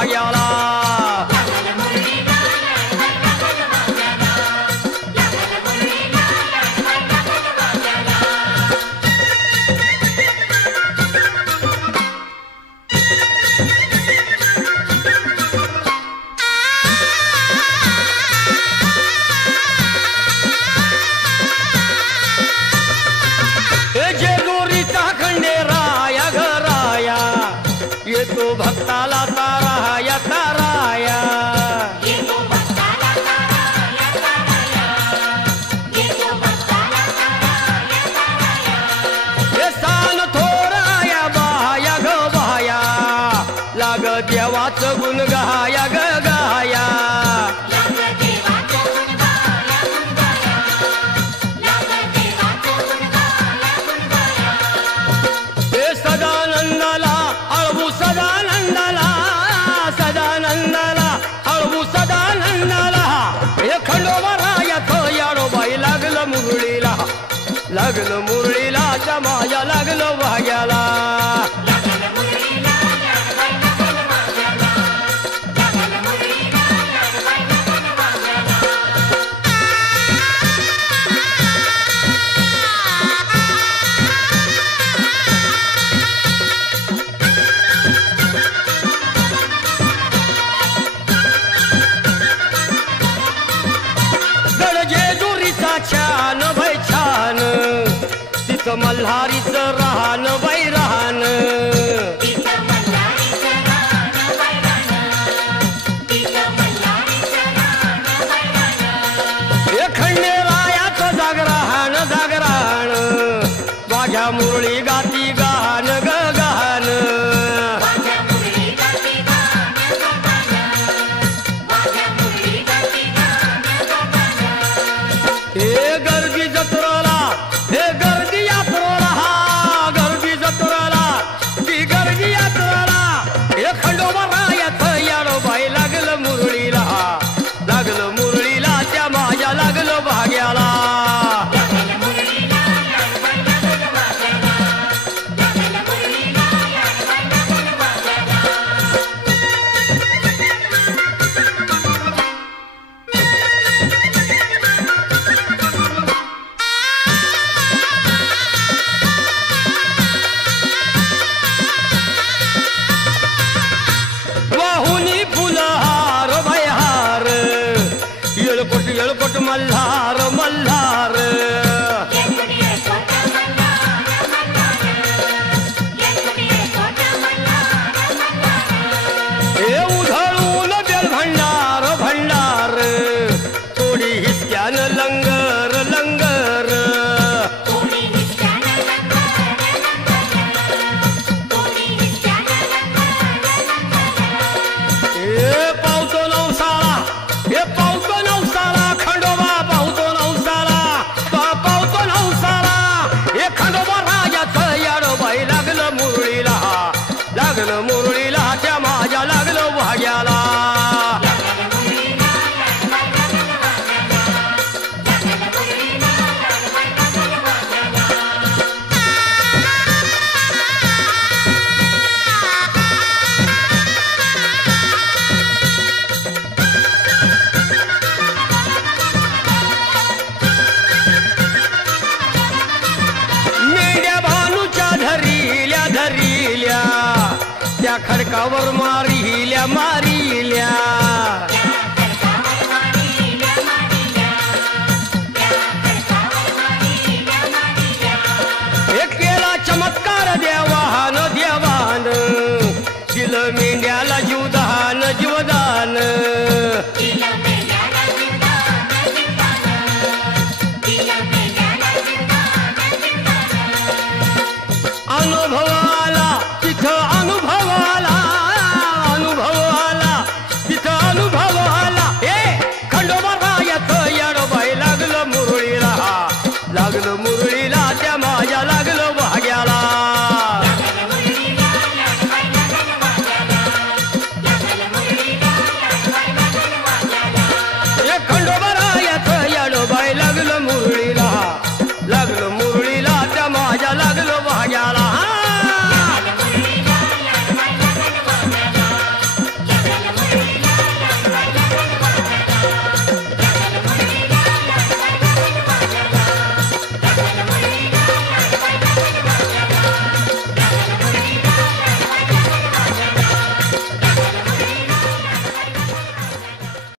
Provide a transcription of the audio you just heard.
भाग्याला येतो भक्ताला ताराया ताराया येतो भक्ताला ताराया ताराया येतो भक्ताला ताराया ताराया हे सान थोराया बाया ग बाया लाग देवाचं गुण गाया ग गाया लाग देवाचं गुण गाया गुण गाया लाग देवाचं गुण गाया गुण गाया हे सदानंदाला सदानंदाला सदानंदाला हळवू सदानंदाला हे खंडोबारायाचं याडोबाई लागलं मुरळीला जमाया लागलं भाग्याला लागलं मुरळीला याडबाई लागलं भाग्याला लागलं मुरळीला याडबाई लागलं भाग्याला छान बाई छान तिथं मल्हारीचं राहण बाई राहण तिथं मल्हारीचं राहण बाई राहण तिथं मल्हारीचं राहण बाई राहण हे खंडेरायाचं जागराहण जागराहण माझ्या मुरळी गाती गाहन ग गाहन माझ्या मुरळी गाती गाहन ग गाहन माझ्या मुरळी गाती गाहन ग गाहन हे गर्दी जत्रेला हे गर्दी यात्रेला गर्दी जत्रेला ती गर्दी यात्रेला हे खंडोबारायाचं याडोबाई लागलं मुरळीला त्या माझ्या लागलं भाग्याला लागलं मुरळीला याडबाई लागलं भाग्याला लागलं मुरळीला याडबाई लागलं भाग्याला वाहुनी फुलहार भयहार येळकोट मल्हार मल्हार येकुडिये कोट मल्हार मल्हार येकुडिये कोट मल्हार मल्हार हे उधळून बेल भंडार भंडार थोडी हिसक्यान लंगर लंगर कोणी हिसक्यानं लंगर लंगर कोणी हिसक्यानं लंगर लंगर हे पावतो नवसाला हे पावतो नवसाला खंडोबा पावतो नवसाला पावतो नवसाला हे खंडोबा राजाचं याडोबाई लागलं मुरळीला त्या माझ्या लागलं भाग्याला लागलं मुरळीला याडबाई लागलं भाग्याला लागलं मुरळीला याडबाई लागलं भाग्याला मेंढ्या भानूच्या धरिल्या धरिल्या त्या खडकावर मारिल्या